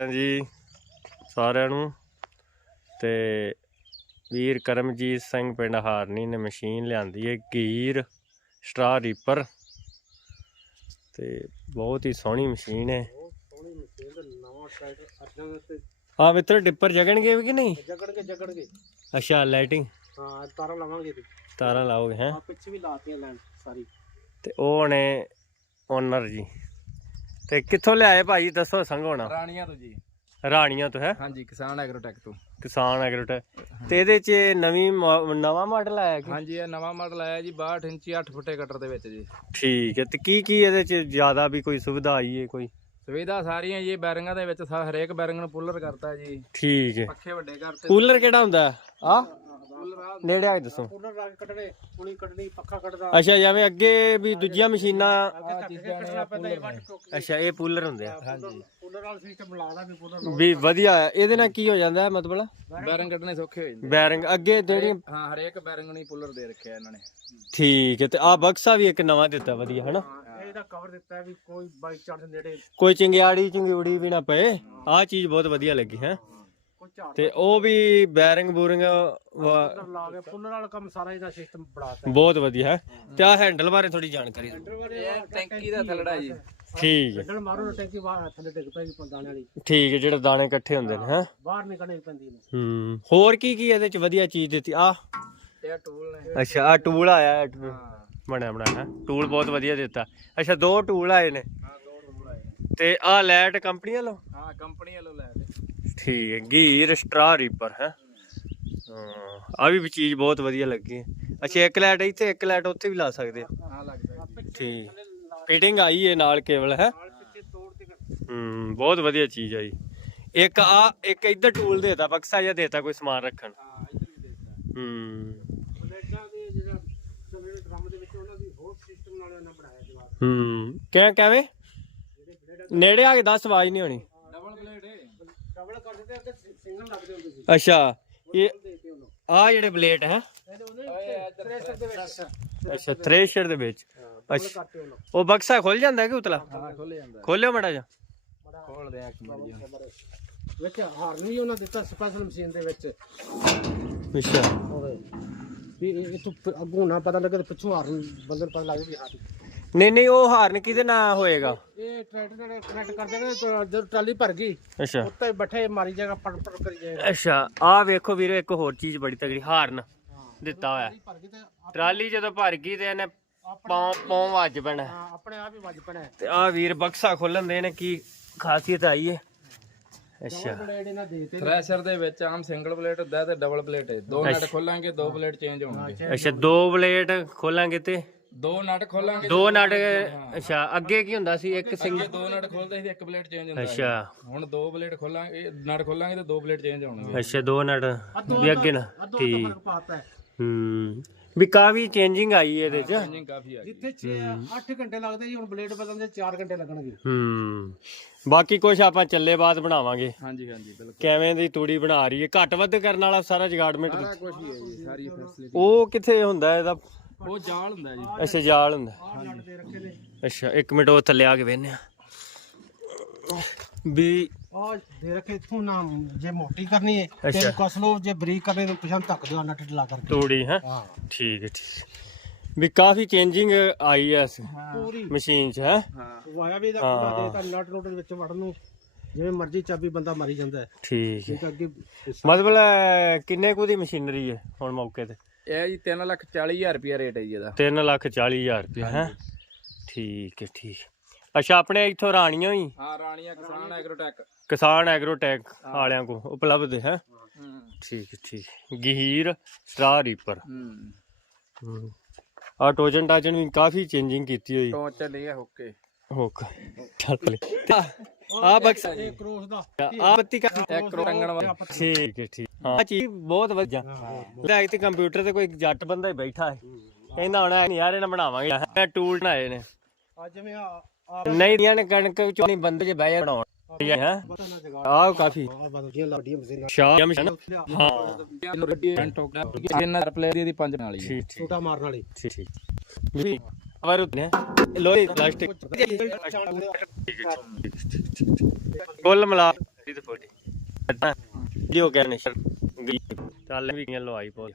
ਜੀ ਸਾਰਿਆਂ ਨੂੰ। ਤੇ ਵੀਰ ਕਰਮਜੀਤ ਸਿੰਘ ਪਿੰਡ ਹਾਰਨੀ ਨੇ ਮਸ਼ੀਨ ਲਿਆਂਦੀ ਹੈ ਗੀਰ ਸਟਾਰ ਰੀਪਰ। ਤੇ ਬਹੁਤ ਹੀ ਸੋਹਣੀ ਮਸ਼ੀਨ ਹੈ ਆ ਮਿੱਤਰ ਡਿੱਪਰ ਜਗਣਗੇ ਵੀ ਕਿ ਨਹੀਂ? ਜਗੜਗੇ ਜਗੜਗੇ ਅੱਛਾ ਲਾਈਟਿੰਗ। ਹਾਂ ਤਾਰਾਂ ਲਾਵਾਂਗੇ ਤਾਰਾਂ ਲਾਓਗੇ ਹੈ? ਆ ਪਿੱਛੇ ਵੀ ਲਾਤੀਆਂ ਲੈਂਡ ਸਾਰੀ। ਤੇ ਉਹ ਨੇ ਓਨਰ ਜੀ। ਤੇ ਕਿੱਥੋਂ ਲਿਆਏ ਭਾਈ ਦੱਸੋ ਸੰਘੋਣਾ ਰਾਣੀਆਂ ਤੋਂ ਜੀ। ਰਾਣੀਆਂ ਤੋਂ ਹੈ? ਹਾਂਜੀ ਕਿਸਾਨ ਐਗਰੋਟੈਕ ਤੋਂ। ਕਿਸਾਨ ਐਗਰੋਟੈਕ। ਤੇ ਇਹਦੇ ਚ ਨਵੀਂ ਮੋ- ਨਵਾਂ ਮਾਡਲ ਆਇਆ ਕਿ? ਹਾਂਜੀ ਇਹ ਨਵਾਂ ਮਾਡਲ ਆਇਆ ਜੀ 62 ਇੰਚੀ 8 ਫੁੱਟੇ ਕਟਰ ਦੇ ਵਿੱਚ ਜੀ। ਠੀਕ ਹੈ ਤੇ ਕੀ ਕੀ ਇਹਦੇ ਚ ਜ਼ਿਆਦਾ ਵੀ ਕੋਈ ਸੁਵਿਧਾ ਆਈ ਹੈ ਕੋਈ? ਸੁਵਿਧਾ ਸਾਰੀਆਂ ਜੀ ਬੈਰਿੰਗਾਂ ਦੇ ਵਿੱਚ ਸਾ- ਹਰੇਕ ਬੈਰਿੰਗ ਨੂੰ ਪੁੱਲਰ ਕਰਤਾ ਜੀ। ਠੀਕ ਹੈ। ਪੱਖੇ ਵੱਡੇ ਕਰਤੇ। ਕੂਲਰ ਕਿਹੜਾ ਹੁੰਦਾ? ਆ ਨੇੜੇ ਆ ਕੇ ਦੱਸੋ। ਕੂਲਰ ਲਾ ਕੇ ਕੱਢਣੇ ਪੁਲੀ ਕੱਢਣੀ ਪੱਖਾ ਕੱਢਦਾ ਅੱਛਾ ਜਿਵੇਂ ਅੱਗੇ ਵੀ ਦੂਜੀਆਂ ਮਸ਼ੀਨਾਂ ਅੱਗੇ ਧੱਕ ਕੇ ਕੱਢਣਾ ਪੈਂਦਾ ਇਹ ਵੱਟ ਟੋਕ ਅੱਛਾ ਇਹ ਪੂਲਰ ਹੁੰਦੇ ਆ। ਕੂਲਰ ਵਾਲਾ ਸਿਸਟਮ ਲਾਦਾ ਵੀ ਕੂਲਰ ਵੀ ਵਧੀਆ ਹੈ। ਇਹਦੇ ਨਾਲ ਕੀ ਹੋ ਜਾਂਦਾ ਹੈ ਮਤਲਬ? ਬੈਰਿੰਗ ਕੱਢਣੇ ਸੌਖੇ ਹੋ ਜਾਂਦੇ ਬੈਰਿੰਗ ਅੱਗੇ ਜਿਹੜੀ ਹਾਂ ਹਰੇਕ ਬੈਰਿੰਗ ਨੂੰ ਪੁੱਲਰ ਦੇ ਰੱਖਿਆ ਇਹਨਾਂ ਨੇ। ਠੀਕ ਹੈ ਤੇ ਆ ਬਕਸਾ ਵੀ ਇੱਕ ਨਵਾਂ ਦਿੱਤਾ ਵਧੀਆ ਹਨਾ? ਇਹਦਾ ਕਵਰ ਦਿੱਤਾ ਵੀ ਕੋਈ ਬਾਈ ਚਾਂਸ ਨੇੜੇ ਕੋਈ ਚਿੰਗਿਆੜੀ ਚਿੰਗਿਉੜੀ ਵੀ ਨਾ ਪਏ। ਆਹ ਚੀਜ਼ ਬਹੁਤ ਵਧੀਆ ਲੱਗੀ ਹੈ? ਤੇ ਉਹ ਵੀ ਬੈਰਿੰਗ ਬੂਰਿੰਗ ਵਾ- ਕੂਲਰ ਲਾ ਕੇ ਕੂਲਰ ਵਾਲਾ ਕੰਮ ਸਾਰਾ ਇਹਦਾ ਸਿਸਟਮ ਬਣਾਤਾ ਬਹੁਤ ਵਧੀਆ ਹੈ। ਤੇ ਆ ਹੈਂਡਲ ਬਾਰੇ ਥੋੜੀ ਜਾਣਕਾਰੀ ਦਿਓ। ਇਹ ਟੈਂਕੀ ਦਾ ਥਲੜਾ ਜੀ। ਠੀਕ ਹੈ। ਕੱਢਣ ਮਾਰੋ ਤਾਂ ਟੈਂਕੀ ਬਾਹਰ ਥੱਲੇ ਡਿੱਗ ਪੈਗੀ ਪੰਦਾਣੇ ਵਾਲੀ। ਠੀਕ ਹੈ ਜਿਹੜੇ ਦਾਣੇ ਇਕੱਠੇ ਹੁੰਦੇ ਨੇ ਹੈ? ਬਾਹਰ ਨਿਕਲਣੀ ਪੈਂਦੀ ਨੇ। ਹੂੰ ਹੋਰ ਕੀ ਕੀ ਇਹਦੇ ਚ ਵਧੀਆ ਚੀਜ਼ ਦਿੱਤੀ? ਆ ਇਹ ਟੂਲ ਨੇ। ਅੱਛਾ ਆ ਟੂਲ ਆਇਆ ਹੈ, ਹਾਂ। ਬਣਿਆ ਬਣਾਇਆ ਟੂਲ ਬਹੁਤ ਵਧੀਆ ਦਿੱਤਾ। ਅੱਛਾ ਦੋ ਟੂਲ ਆਏ ਨੇ। ਹਾਂ ਦੋ ਟੂਲ ਆਏ ਤੇ ਆ ਲੈਟ ਕੰਪਨੀ ਵੱਲੋਂ ਹਾਂ ਕੰਪਨੀ ਵੱਲੋਂ ਲੈ ਠੀਕ ਹੈ ਗੀਰ ਸਟਰਾ ਰੀਪਰ ਹੈ? ਹਾਂ ਆ ਵੀ ਚੀਜ਼ ਬਹੁਤ ਵਧੀਆ ਲੱਗੀ। ਅੱਛਾ ਇੱਕ ਲਾਈਟ ਇੱਥੇ ਇੱਕ ਲਾਈਟ ਉੱਥੇ ਵੀ ਲਾ ਸਕਦੇ ਆ ਜੀ ਠੀਕ। ਫਿਟਿੰਗ ਆਈ ਹੈ? ਨਾਲ ਕੇਬਲ ਹੈ ਬਹੁਤ ਵਧੀਆ ਚੀਜ਼ ਆਈ। ਇੱਕ ਆ ਇੱਕ ਇੱਧਰ ਟੂਲ ਦੇਤਾ ਬਕਸਾ ਜਿਹਾ ਦੇਤਾ ਕੋਈ ਸਮਾਨ ਰੱਖਣ। ਹਾਂ ਹੂੰ। ਕਿਵੇਂ ਕਿਵੇਂ ਨੇੜੇ ਆ ਕੇ ਦੱਸ ਆਵਾਜ਼ ਨਹੀਂ ਹੋਣੀ ਡਬਲ ਪਲੇਟ ਹੈ ਡਬਲ ਕਰ ਦਿੰਦੇ ਅੱਗੇ ਸਿੰਗਲ ਲੱਗਦੇ ਹੁੰਦੇ ਸੀ ਅੱਛਾ ਇਹ ਆ ਜਿਹੜੇ ਬਲੇਟ ਹੈ। ਇਹਦੇ ਉਹਨੇ ਥ੍ਰੈਸ਼ਰ ਦੇ ਵਿੱਚ। ਅੱਛਾ ਥ੍ਰੈਸ਼ਰ ਦੇ ਵਿੱਚ। ਉਹਨੂੰ ਉਹ ਬਕਸਾ ਖੁੱਲ ਜਾਂਦਾ ਕਿ ਉਤਲਾ? ਹਾਂ ਖੁੱਲ ਜਾਂਦਾ। ਖੋਲਿਓ ਮੜਾ ਜਾ ਖੋਲ ਦੇ ਇੱਕ ਮਿੰਟ ਜੀ। ਵਿੱਚ ਹਾਰਨ ਵੀ ਉਹਨਾਂ ਦਿੱਤਾ ਸਪੈਸ਼ਲ ਮਸ਼ੀਨ ਦੇ ਵਿੱਚ। ਅੱਛਾ। ਵੀ ਇਹ ਤੋਂ ਅੱਗੋਂ ਨਾ ਪਤਾ ਲੱਗੇ ਤੇ ਪਿੱਛੋਂ ਹਾਰਨ ਬੰਦੇ ਨੂੰ ਪਤਾ ਲੱਗ ਵੀ ਹਾਂ ਵੀ ਨਹੀਂ ਨਹੀਂ ਉਹ ਹਾਰਨ ਕਿਹਦੇ ਨਾਲ ਹੋਏਗਾ? ਇਹ ਟਰੈਕਟਰ ਜਿਹੜੇ ਕਨੈਕਟ ਕਰ ਦੇਣਗੇ ਤੇ ਜਦੋਂ ਟਰਾਲੀ ਭਰ ਗਈ ਅੱਛਾ। ਉੱਤੇ ਬੈਠੇ ਮਾਰੀ ਜਾਏਗਾ ਪੜ ਪੜ ਕਰੀ ਜਾਏਗਾ ਅੱਛਾ ਆ ਵੇਖੋ ਵੀਰੋ ਇੱਕ ਹੋਰ ਚੀਜ਼ ਬੜੀ ਤਗੜੀ ਹਾਰਨ ਦਿੱਤਾ ਹੋਇਆ। ਟਰਾਲੀ ਭਰ ਗਈ ਤੇ ਆਪ- ਟਰਾਲੀ ਜਦੋਂ ਭਰ ਗਈ ਤੇ ਇਹਨੇ ਪੌਂ ਪੌਂ ਵੱਜ ਪੈਣਾ। ਹਾਂ, ਆਪਣੇ ਆਪ ਹੀ ਵੱਜ ਪੈਣਾ। ਤੇ ਆ ਵੀਰ ਬਕਸਾ ਖੋਲਣ ਦੇ ਨੇ ਕੀ ਖਾਸੀਅਤ ਆਈ ਹੈ ਅੱਛਾ। ਇਹਨਾਂ ਥ੍ਰੈਸ਼ਰ ਦੇ ਵਿੱਚ ਆਮ ਸਿੰਗਲ ਪਲੇਟ ਹੁੰਦਾ ਹੈ ਤੇ ਡਬਲ ਪਲੇਟ ਹੈ ਦੋ ਨਟ ਖੋਲਾਂਗੇ ਦੋ ਪਲੇਟ ਚੇਂਜ ਹੋਣਗੇ। ਅੱਛਾ ਦੋ ਬਲੇਡ ਖੋਲਾਂਗੇ ਤੇ ਦੋ ਨਟ ਖੋਲਾਂਗੇ ਦੋ ਨਟ ਅੱਛਾ ਅੱਗੇ ਕੀ ਹੁੰਦਾ ਸੀ? ਇੱਕ ਸਿੰਘ ਅੱਗੇ ਦੋ ਨਟ ਖੋਲਦੇ ਸੀ ਤੇ ਇੱਕ ਪਲੇਟ ਚੇਂਜ ਹੁੰਦਾ ਸੀ। ਅੱਛਾ। ਹੁਣ ਦੋ ਪਲੇਟ ਖੋਲਾਂਗੇ ਇਹ ਨਟ ਖੋਲਾਂਗੇ ਤੇ ਦੋ ਪਲੇਟ ਚੇਂਜ ਹੋਣਗੇ। ਅੱਛਾ ਦੋ ਨਟ। ਵੀ ਅੱਗੇ ਨਾ ਠੀਕ। ਹੈ। ਹੂੰ। ਵੀ ਕਾਫੀ ਚੇਂਜਿੰਗ ਆਈ ਹੈ ਇਹਦੇ ਚ। ਚੇਂਜਿੰਗ ਕਾਫੀ ਆ ਗਈ ਜਿੱਥੇ 6 8 ਘੰਟੇ ਲੱਗਦੇ ਜੀ ਹੁਣ ਬਲੇਡ ਬਦਲਣ ਦੇ 4 ਘੰਟੇ ਲੱਗਣਗੇ। ਹੂੰ। ਬਾਕੀ ਕੁਝ ਆਪਾਂ ਚੱਲੇ ਬਾਅਦ ਬਣਾਵਾਂਗੇ। ਹਾਂਜੀ ਹਾਂਜੀ ਬਿਲਕੁਲ। ਕਿਵੇਂ ਦੀ ਤੂੜੀ ਬਣਾ ਰਹੀ ਹੈ? ਘੱਟ ਵੱਧ ਕਰਨ ਵਾਲਾ ਸਾਰਾ ਜਗਾੜਮੈਂਟ ਸਾਰਾ ਕੁਝ ਹੀ ਹੈ ਜੀ ਸਾਰੀ ਫੈਸਿਲਿਟੀ ਉਹ ਕਿੱਥੇ ਹੁੰਦਾ ਇਹਦਾ? ਉਹ ਜਾਲ ਹੁੰਦਾ ਜੀ। ਅੱਛਾ ਜਾਲ ਹੁੰਦਾ। ਅੱਛਾ ਇੱਕ ਮਿੰਟ ਉਹ ਥੱਲੇ ਆ ਕੇ ਵੇਨੇ ਆ ਵੀ ਆਹ ਦੇ ਰੱਖੇ ਇਥੋਂ ਨਾ ਜੇ ਮੋਟੀ ਕਰਨੀ ਹੈ। ਤੇ ਕਸ ਲਓ ਜੇ ਬਰੀਕ ਕਰਨੀ ਤੇ ਪਿਛਾਂ ਧੱਕ ਦਿਓ ਨਟ ਢਿੱਲਾ ਕਰਕੇ। ਤੂੜੀ ਹੈ? ਹਾਂ। ਠੀਕ ਹੈ ਠੀਕ ਹੈ। ਵੀ ਕਾਫੀ ਚੇਂਜਿੰਗ ਆਈ ਹੈ। ਇਸ ਮਸ਼ੀਨ 'ਚ ਹੈ? ਹਾਂ। ਵਾਇਆ ਵੀ ਦਾ ਪੂਰਾ ਦੇਤਾ ਨਟ ਨੋਟ ਦੇ ਵਿੱਚ ਵੜਨ ਨੂੰ। ਜਿਵੇਂ ਮਰਜ਼ੀ ਚਾਬੀ ਬੰਦਾ ਮਾਰੀ ਜਾਂਦਾ। ਹੈ ਠੀਕ ਹੈ ਮਤਲਬ ਕਿੰਨੇ ਕੁ ਦੀ ਮਸ਼ੀਨਰੀ ਹੈ ਹੁਣ ਮੌਕੇ ਤੇ? ਇਹ ਜੀ 3 ਲੱਖ 40 ਹਜ਼ਾਰ ਰੁਪਿਆ ਰੇਟ ਹੈ ਜੀ ਇਹਦਾ। 3 ਲੱਖ 40 ਹਜ਼ਾਰ ਰੁਪਏ ਹੈ? ਠੀਕ ਹੈ ਠੀਕ। ਅੱਛਾ ਆਪਣੇ ਇੱਥੋਂ ਰਾਣੀਆਂ ਹੀ? ਹਾਂ ਰਾਣੀਆ ਕਿਸਾਨ ਐਗਰੋਟੈਕ। ਕਿਸਾਨ ਐਗਰੋਟੈਕ ਵਾਲਿਆਂ ਕੋ ਉਪਲਬਧ ਹੈ ਠੀਕ ਠੀਕ। ਗਹੀਰ ਸਟਾਰ ਰੀਪਰ। ਹੂੰ। ਆ ਟੋਜਨ ਟਾਜਨ ਵੀ ਕਾਫੀ ਚੇਂਜਿੰਗ ਕੀਤੀ ਹੋਈ। ਟੋਚ ਚੱਲੀ ਹੈ ਹੁੱਕੇ। ਹੋਕ। ਚੱਲ ਪਲੇ ਆ ਬਕਸ ਕਰੋਸ ਦਾ। ਆ ਬੱਤੀ ਕਾ ਇੱਕ ਕਰੋ ਟੰਗਣ ਵਾਲਾ। ਠੀਕ ਹੈ ਠੀਕ। ਹਾਂ। ਆਹ ਚੀਜ਼ ਬਹੁਤ ਵਧੀਆ। ਲੈ ਇੱਥੇ ਕੰਪਿਊਟਰ ਤੇ ਕੋਈ ਜੱਟ ਬੰਦਾ ਹੀ ਬੈਠਾ ਹੈ। ਕਹਿੰਦਾ ਹੁਣ ਨਹੀਂ ਯਾਰ ਇਹਨਾਂ ਬਣਾਵਾਂਗੇ। ਇਹ ਟੂਲ ਬਣਾਏ ਨੇ। ਆ ਜਿਵੇਂ ਆ ਆ ਨਹੀਂ ਦੀਆਂ ਨੇ ਕਣਕ ਵਿੱਚੋਂ ਨਹੀਂ ਬੰਦੇ ਜੇ ਬਹਿ ਜਾ ਬਣਾਉਣ। ਹੈ? ਪਤਾ ਨਾ ਜਗਾ ਆਹ ਕਾਫੀ। ਆ ਸ਼ਾਮ ਹੈ। ਇਹਨੂੰ ਇਹਨਾਂ ਪਲੇਅਰ ਦੀ ਪੰਜ ਨਾਲ ਹੀ ਛੋਟਾ ਮਾਰਨ ਵਾਲੀ। ਠੀਕ ਠੀਕ। ਵੀ ਕਵਰ ਉਤਨੇ ਲੋਹੇ ਪਲਾਸਟਿਕ ਕੁੱਲ ਮਿਲਾ ਵੀਡੀਓ ਕਹਿੰਦੇ ਚੱਲ ਵੀ ਲਵਾਈ ਪੋ